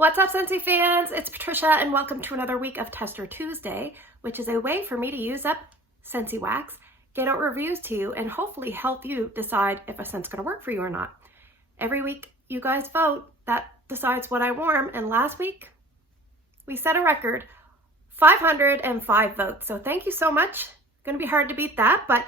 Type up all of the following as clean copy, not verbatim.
What's up, Scentsy fans? It's Patricia and welcome to another week of Tester Tuesday, which is a way for me to use up Scentsy wax, get out reviews to you, and hopefully help you decide if a scent's going to work for you or not. Every week you guys vote, that decides what I warm, and last week we set a record, 505 votes. So thank you so much. Going to be hard to beat that, but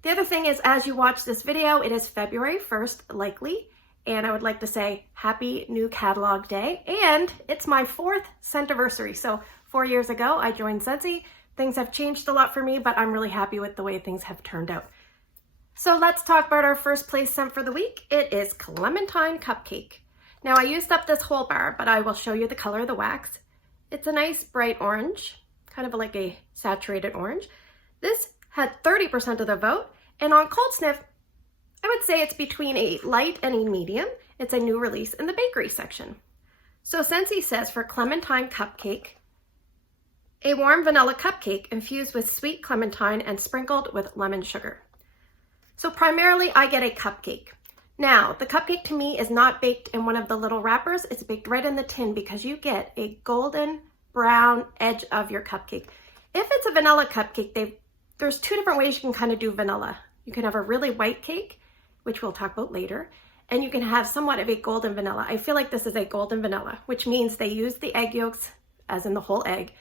the other thing is, as you watch this video, it is February 1st, likely, and I would like to say Happy New Catalog Day, and it's my 4th Scentiversary. So 4 years ago, I joined Scentsy. Things have changed a lot for me, but I'm really happy with the way things have turned out. So let's talk about our first place scent for the week. It is Clementine Cupcake. Now, I used up this whole bar, but I will show you the color of the wax. It's a nice bright orange, kind of like a saturated orange. This had 30% of the vote, and on cold sniff, I would say it's between a light and a medium. It's a new release in the bakery section. So Scentsy says for Clementine Cupcake, a warm vanilla cupcake infused with sweet clementine and sprinkled with lemon sugar. So primarily I get a cupcake. Now, the cupcake to me is not baked in one of the little wrappers. It's baked right in the tin because you get a golden brown edge of your cupcake. If it's a vanilla cupcake, there's 2 different ways you can kind of do vanilla. You can have a really white cake, which we'll talk about later, and you can have somewhat of a golden vanilla. I feel like this is a golden vanilla, which means they use the egg yolks, as in the whole egg,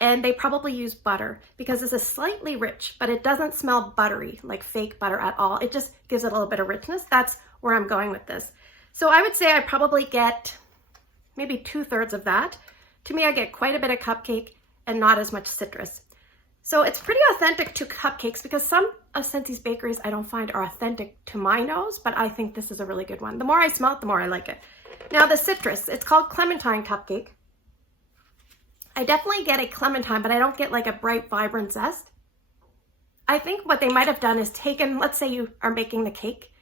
and they probably use butter because this is slightly rich, but it doesn't smell buttery, like fake butter at all. It just gives it a little bit of richness. That's where I'm going with this. So I would say I probably get maybe 2/3 of that. To me, I get quite a bit of cupcake and not as much citrus. So it's pretty authentic to cupcakes because some of Scentsy's bakeries I don't find are authentic to my nose, but I think this is a really good one. The more I smell it, the more I like it. Now the citrus, it's called Clementine Cupcake. I definitely get a clementine, but I don't get like a bright, vibrant zest. I think what they might have done is taken, let's say you are making the cake,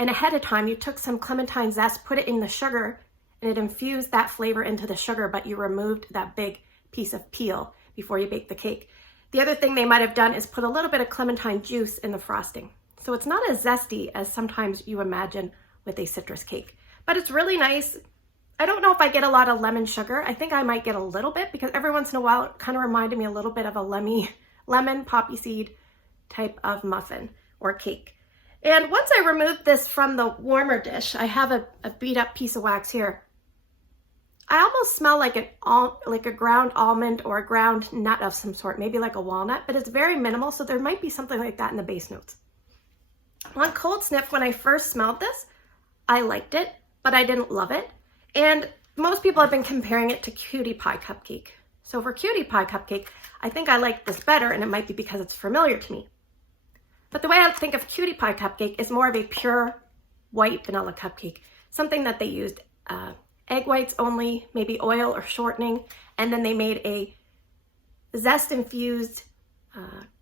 and ahead of time you took some clementine zest, put it in the sugar, and it infused that flavor into the sugar, but you removed that big piece of peel before you bake the cake. The other thing they might have done is put a little bit of clementine juice in the frosting. So it's not as zesty as sometimes you imagine with a citrus cake, but it's really nice. I don't know if I get a lot of lemon sugar. I think I might get a little bit because every once in a while it kind of reminded me a little bit of a lemon poppy seed type of muffin or cake. And once I remove this from the warmer dish, I have a beat up piece of wax here. I almost smell like a ground almond or a ground nut of some sort, maybe like a walnut, but it's very minimal, so there might be something like that in the base notes. On cold sniff, when I first smelled this, I liked it, but I didn't love it. And most people have been comparing it to Cutie Pie Cupcake. So for Cutie Pie Cupcake, I think I like this better, and it might be because it's familiar to me. But the way I think of Cutie Pie Cupcake is more of a pure white vanilla cupcake, something that they used egg whites only, maybe oil or shortening, and then they made a zest-infused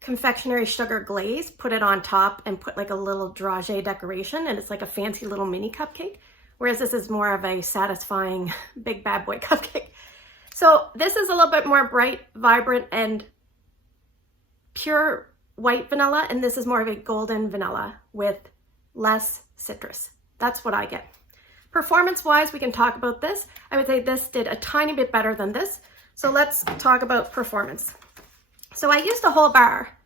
confectionery sugar glaze, put it on top, and put like a little dragée decoration, and it's like a fancy little mini cupcake, whereas this is more of a satisfying big bad boy cupcake. So this is a little bit more bright, vibrant, and pure white vanilla, and this is more of a golden vanilla with less citrus. That's what I get. Performance-wise, we can talk about this. I would say this did a tiny bit better than this. So let's talk about performance. So I used a whole bar,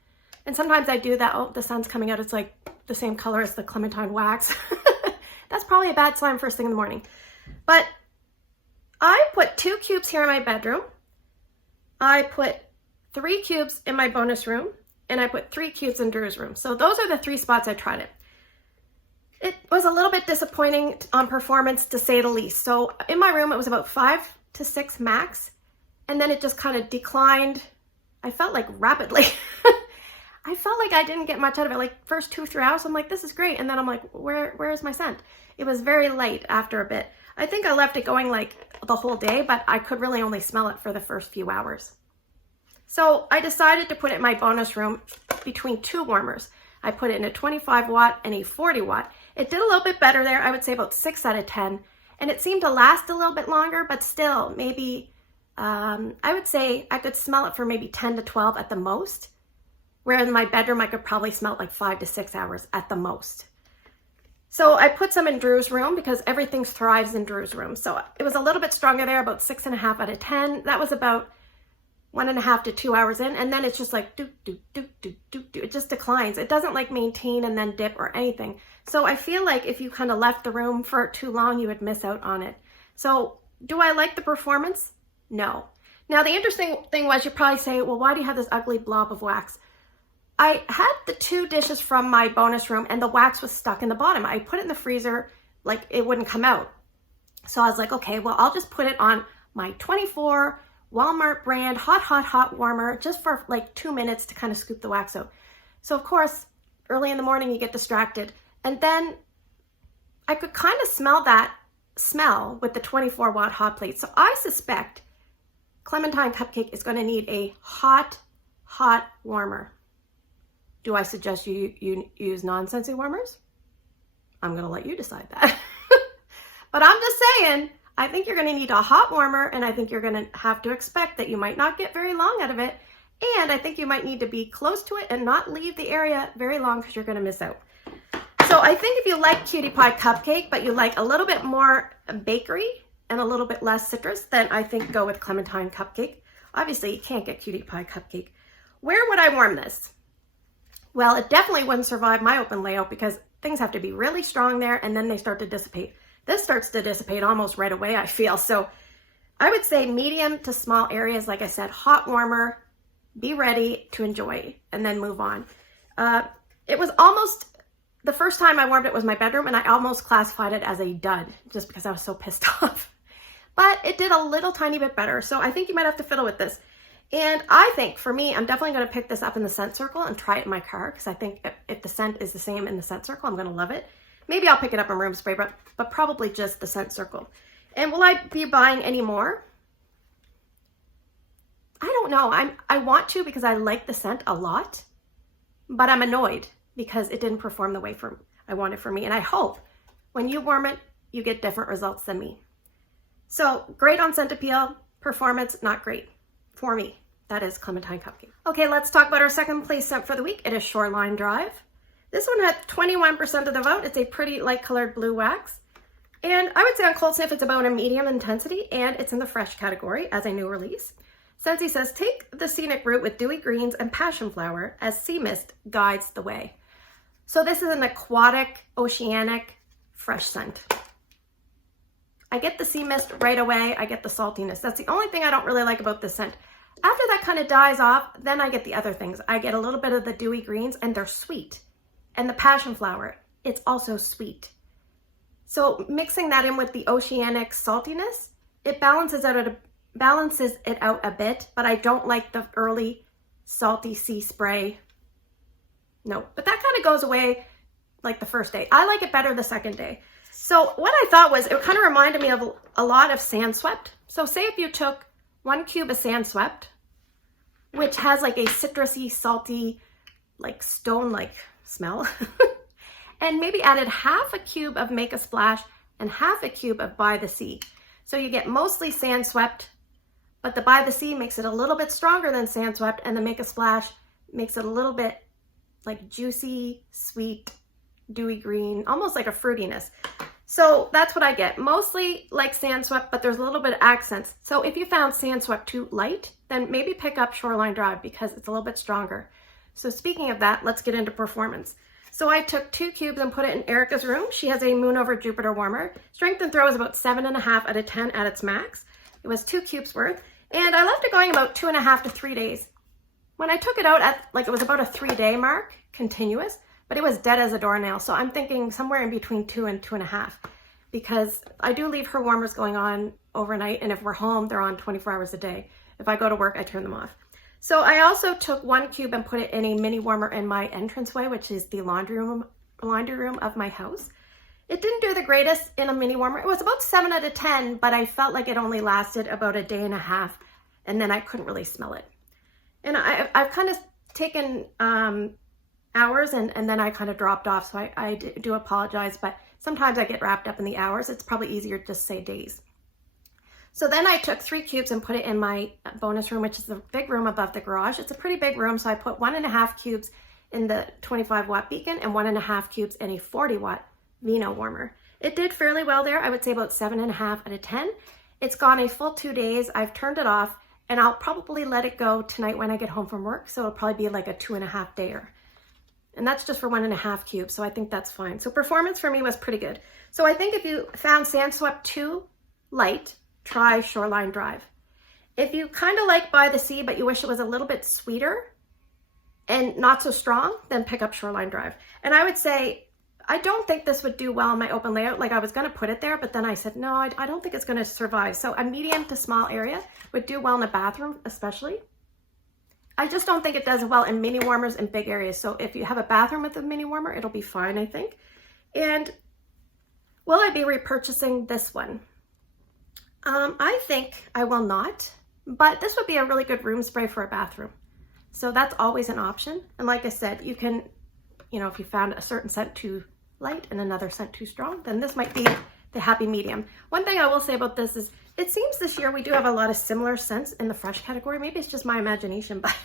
and sometimes I do that. Oh, the sun's coming out. It's like the same color as the clementine wax. That's probably a bad sign first thing in the morning. But I put 2 cubes here in my bedroom. I put 3 cubes in my bonus room, and I put 3 cubes in Drew's room. So those are the 3 spots I tried it. It was a little bit disappointing on performance, to say the least. So in my room, it was about 5 to 6 max, and then it just kind of declined. I felt like rapidly. I felt like I didn't get much out of it. Like first 2 or 3 hours, I'm like, this is great. And then I'm like, where is my scent? It was very light after a bit. I think I left it going like the whole day, but I could really only smell it for the first few hours. So I decided to put it in my bonus room between 2 warmers. I put it in a 25 watt and a 40 watt. It did a little bit better there. I would say about 6 out of 10. And it seemed to last a little bit longer, but still maybe, I would say I could smell it for maybe 10 to 12 at the most. Whereas in my bedroom, I could probably smell it like 5 to 6 hours at the most. So I put some in Drew's room because everything thrives in Drew's room. So it was a little bit stronger there, about 6.5 out of 10. That was about 1.5 to 2 hours in. And then it's just like, do. It just declines. It doesn't like maintain and then dip or anything. So I feel like if you kind of left the room for too long, you would miss out on it. So do I like the performance? No. Now the interesting thing was, you probably say, well, why do you have this ugly blob of wax? I had the 2 dishes from my bonus room and the wax was stuck in the bottom. I put it in the freezer, like it wouldn't come out. So I was like, okay, well, I'll just put it on my 24 Walmart brand hot warmer just for like 2 minutes to kind of scoop the wax out. So of course, early in the morning you get distracted. And then I could kind of smell that smell with the 24 watt hot plate. So I suspect Clementine Cupcake is going to need a hot warmer. Do I suggest you use non-Scentsy warmers? I'm going to let you decide that. But I'm just saying, I think you're going to need a hot warmer, and I think you're going to have to expect that you might not get very long out of it. And I think you might need to be close to it and not leave the area very long because you're going to miss out. So I think if you like Cutie Pie Cupcake, but you like a little bit more bakery and a little bit less citrus, then I think go with Clementine Cupcake. Obviously, you can't get Cutie Pie Cupcake. Where would I warm this? Well, it definitely wouldn't survive my open layout because things have to be really strong there and then they start to dissipate. This starts to dissipate almost right away, I feel. So I would say medium to small areas, like I said, hot warmer, be ready to enjoy, and then move on. It was almost, the first time I warmed it was my bedroom, and I almost classified it as a dud just because I was so pissed off. But it did a little tiny bit better. So I think you might have to fiddle with this. And I think, for me, I'm definitely going to pick this up in the scent circle and try it in my car, because I think if the scent is the same in the scent circle, I'm going to love it. Maybe I'll pick it up in room spray, but probably just the scent circle. And will I be buying any more? I don't know. I want to because I like the scent a lot, but I'm annoyed because it didn't perform the way I wanted for me. And I hope when you warm it, you get different results than me. So great on scent appeal, performance, not great. For me, that is Clementine Cupcake. Okay, let's talk about our second place scent for the week. It is Shoreline Drive. This one had 21% of the vote. It's a pretty light colored blue wax. And I would say on cold sniff, it's about a medium intensity, and it's in the fresh category as a new release. Scentsy says, take the scenic route with dewy greens and passion flower as sea mist guides the way. So this is an aquatic, oceanic, fresh scent. I get the sea mist right away. I get the saltiness. That's the only thing I don't really like about this scent. After that kind of dies off, then I get the other things. I get a little bit of the dewy greens, and they're sweet. And the passion flower, it's also sweet. So mixing that in with the oceanic saltiness, it balances it out a bit, but I don't like the early salty sea spray. No, but that kind of goes away like the first day. I like it better the second day. So what I thought was, it kind of reminded me of a lot of Sand Swept. So say if you took 1 cube of Sand Swept, which has like a citrusy, salty, like stone-like smell, and maybe added half a cube of Make a Splash and half a cube of By the Sea. So you get mostly Sand Swept, but the By the Sea makes it a little bit stronger than Sand Swept, and the Make a Splash makes it a little bit like juicy, sweet, dewy green, almost like a fruitiness. So that's what I get. Mostly like Sand Swept, but there's a little bit of accents. So if you found Sand Swept too light, then maybe pick up Shoreline Drive because it's a little bit stronger. So speaking of that, let's get into performance. So I took 2 cubes and put it in Erica's room. She has a Moon Over Jupiter warmer. Strength and throw is about 7.5 out of 10 at its max. It was 2 cubes worth, and I left it going about 2.5 to 3 days. When I took it out at, like, it was about a 3-day mark, continuous, but it was dead as a doornail. So I'm thinking somewhere in between 2 and 2.5, because I do leave her warmers going on overnight, and if we're home, they're on 24 hours a day. If I go to work, I turn them off. So I also took 1 cube and put it in a mini warmer in my entranceway, which is the laundry room of my house. It didn't do the greatest in a mini warmer. It was about 7 out of 10, but I felt like it only lasted about a day and a half, and then I couldn't really smell it. And I've kind of taken hours, and then I kind of dropped off, so I do apologize, but sometimes I get wrapped up in the hours. It's probably easier to just say days. So then I took 3 cubes and put it in my bonus room, which is the big room above the garage. It's a pretty big room, so I put 1.5 cubes in the 25 watt beacon and 1.5 cubes in a 40 watt Vino warmer. It did fairly well there. I would say about 7.5 out of 10. It's gone a full 2 days. I've turned it off and I'll probably let it go tonight when I get home from work. So it'll probably be like a 2.5 dayer. And that's just for 1.5 cubes. So I think that's fine. So performance for me was pretty good. So I think if you found Sand Swept too light, try Shoreline Drive. If you kind of like By the Sea, but you wish it was a little bit sweeter and not so strong, then pick up Shoreline Drive. And I would say, I don't think this would do well in my open layout. Like I was going to put it there, but then I said, no, I don't think it's going to survive. So a medium to small area would do well in a bathroom, especially. I just don't think it does well in mini warmers in big areas. So if you have a bathroom with a mini warmer, it'll be fine, I think. And will I be repurchasing this one? I think I will not, but this would be a really good room spray for a bathroom. So that's always an option. And like I said, you can, you know, if you found a certain scent too light and another scent too strong, then this might be the happy medium. One thing I will say about this is it seems this year we do have a lot of similar scents in the fresh category. Maybe it's just my imagination, but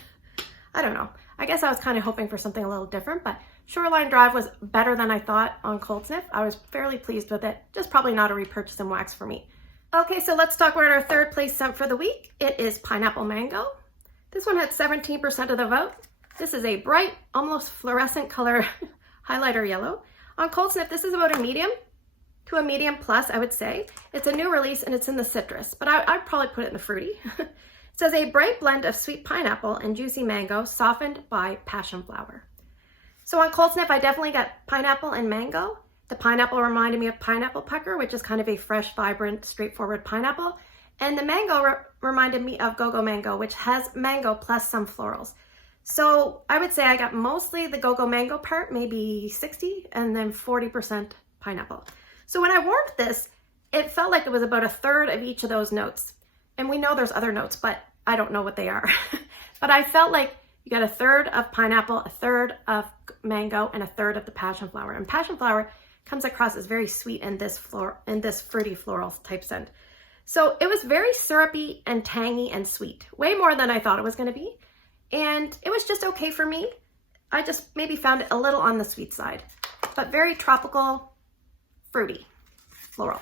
I don't know. I guess I was kind of hoping for something a little different, but Shoreline Drive was better than I thought on Cold Sniff. I was fairly pleased with it. Just probably not a repurchase in wax for me. Okay, so let's talk about our third place scent for the week. It is Pineapple Mango. This one had 17% of the vote. This is a bright, almost fluorescent color highlighter yellow. On Cold Sniff, this is about a medium to a medium plus, I would say. It's a new release and it's in the citrus, but I'd probably put it in the fruity. It says a bright blend of sweet pineapple and juicy mango softened by passion flower. So on Cold Sniff, I definitely got pineapple and mango. The pineapple reminded me of pineapple pucker, which is kind of a fresh, vibrant, straightforward pineapple. And the mango reminded me of Go-Go Mango, which has mango plus some florals. So I would say I got mostly the Go-Go Mango part, maybe 60, and then 40% pineapple. So when I warmed this, it felt like it was about a third of each of those notes. And we know there's other notes, but I don't know what they are. But I felt like you got a third of pineapple, a third of mango, and a third of the passion flower. And passion flower comes across as very sweet in this fruity floral type scent. So it was very syrupy and tangy and sweet, way more than I thought it was going to be. And it was just okay for me. I just maybe found it a little on the sweet side, but very tropical, fruity, floral.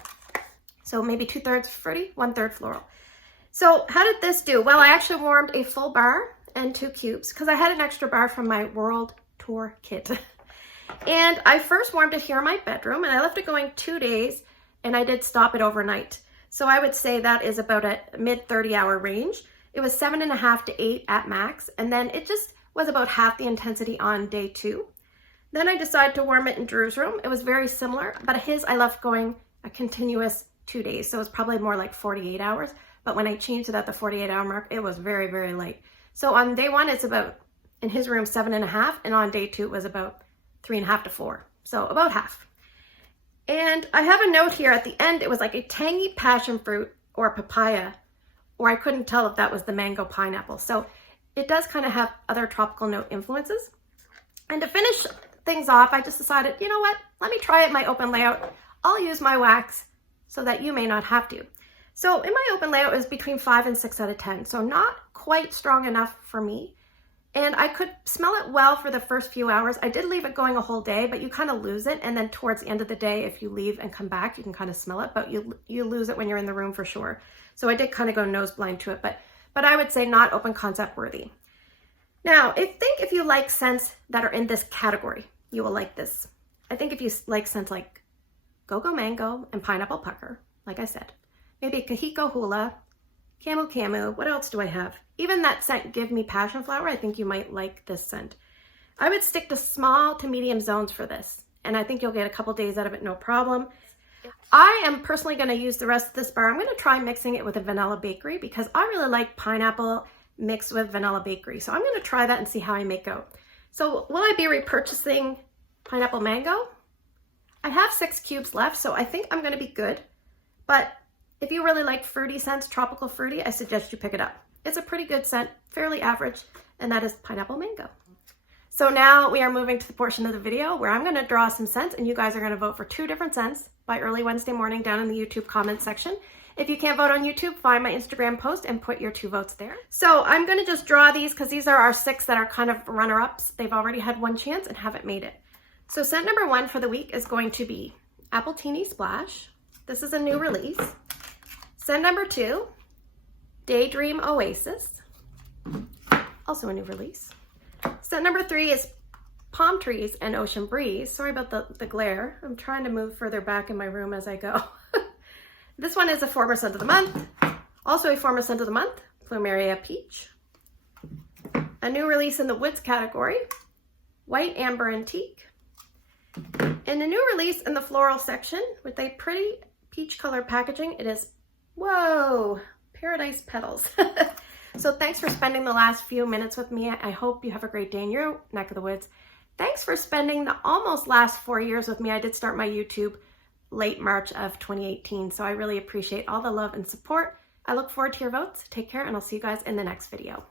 So maybe 2/3 fruity, 1/3 floral. So how did this do? Well, I actually warmed a full bar and 2 cubes because I had an extra bar from my World Tour kit. And I first warmed it here in my bedroom and I left it going 2 days and I did stop it overnight. So I would say that is about a mid 30-hour range. It was 7.5 to 8 at max. And then it just was about half the intensity on day 2. Then I decided to warm it in Drew's room. It was very similar, but his I left going a continuous 2 days. So it was probably more like 48 hours. But when I changed it at the 48-hour mark, it was very, very light. So on day 1, it's about, in his room, 7.5. And on day 2, it was about 3.5 to 4. So about half. And I have a note here at the end. It was like a tangy passion fruit or papaya, or I couldn't tell if that was the mango pineapple. So it does kind of have other tropical note influences. And to finish things off, I just decided, you know what? Let me try it in my open layout. I'll use my wax so that you may not have to. So in my open layout, it was between 5 and 6 out of 10. So not quite strong enough for me. And I could smell it well for the first few hours. I did leave it going a whole day, but you kind of lose it. And then towards the end of the day, if you leave and come back, you can kind of smell it, but you lose it when you're in the room for sure. So I did kind of go nose blind to it, but I would say not open concept worthy. Now, I think if you like scents that are in this category, you will like this. I think if you like scents like Go-Go Mango and Pineapple Pucker, like I said, maybe Kahiko Hula, Camu Camu, what else do I have? Even that scent, Give Me Passion Flower, I think you might like this scent. I would stick to small to medium zones for this, and I think you'll get a couple days out of it, no problem. I am personally going to use the rest of this bar. I'm going to try mixing it with a vanilla bakery because I really like pineapple mixed with vanilla bakery. So I'm going to try that and see how I make out. So will I be repurchasing Pineapple Mango? I have 6 cubes left, so I think I'm going to be good. But if you really like fruity scents, tropical fruity, I suggest you pick it up. It's a pretty good scent, fairly average, and that is Pineapple Mango. So now we are moving to the portion of the video where I'm going to draw some scents and you guys are going to vote for 2 different scents by early Wednesday morning down in the YouTube comment section. If you can't vote on YouTube, find my Instagram post and put your 2 votes there. So I'm going to just draw these because these are our 6 that are kind of runner-ups. They've already had 1 chance and haven't made it. So scent number 1 for the week is going to be Appletini Splash. This is a new release. Scent number 2, Daydream Oasis. Also a new release. Scent number 3 is Palm Trees and Ocean Breeze. Sorry about the glare. I'm trying to move further back in my room as I go. This one is a former scent of the month. Also a former scent of the month, Plumeria Peach. A new release in the Woods category, White Amber Antique. And a new release in the floral section with a pretty peach colored packaging. It is, whoa, Paradise Petals. So thanks for spending the last few minutes with me. I hope you have a great day in your neck of the woods. Thanks for spending the almost last 4 years with me. I did start my YouTube late March of 2018, so I really appreciate all the love and support. I look forward to your votes. Take care, and I'll see you guys in the next video.